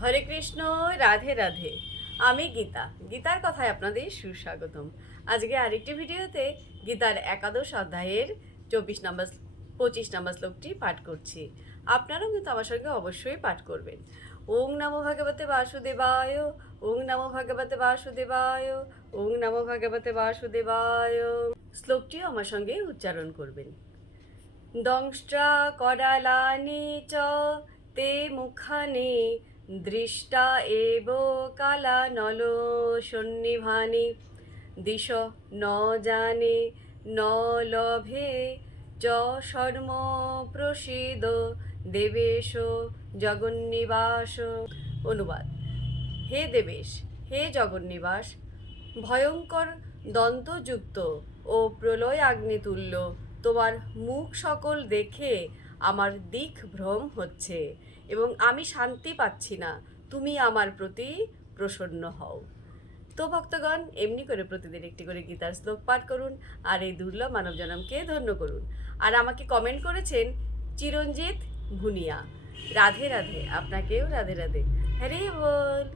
হরে কৃষ্ণ, রাধে রাধে। আমি গীতা, গীতার কথায় আপনাদের সুস্বাগতম। আজকে আরেকটি ভিডিওতে গীতার একাদশ অধ্যায়ের 25 নম্বর শ্লোকটি পাঠ করছি। আপনারাও কিন্তু আমার সঙ্গে অবশ্যই পাঠ করবেন। ওং নমো ভগবতে বাসুদেবায়, ওং নমো ভগবতে বাসুদেবায়, ওং নমো ভগবতে বাসুদেবায়। শ্লোকটিও আমার সঙ্গে উচ্চারণ করবেন। দংষ্ট্রা করালানি চ তে মুখানি দৃষ্টা এব কালা নল সন্নিভানি দিশ ন জানে ন লভে চ শর্ম প্রসিদ দেবেশ জগন্নিবাস। অনুবাদ: হে দেবেশ, হে জগন্নিবাস, ভয়ঙ্কর দন্তযুক্ত ও প্রলয় আগ্নিতুল্য তোমার মুখ সকল দেখে আমার দিক ভ্রম হচ্ছে এবং আমি শান্তি পাচ্ছি না। তুমি আমার প্রতি প্রসন্ন হও। তো ভক্তগণ, এমনি করে প্রতিদিন একটি করে গীতার শ্লোক পাঠ করুন আর এই দুর্লভ মানব জনমকে ধন্য করুন। আর আমাকে কমেন্ট করেছেন চিরঞ্জিত ভুনিয়া। রাধে রাধে, আপনাকেও রাধে রাধে। হরে বল।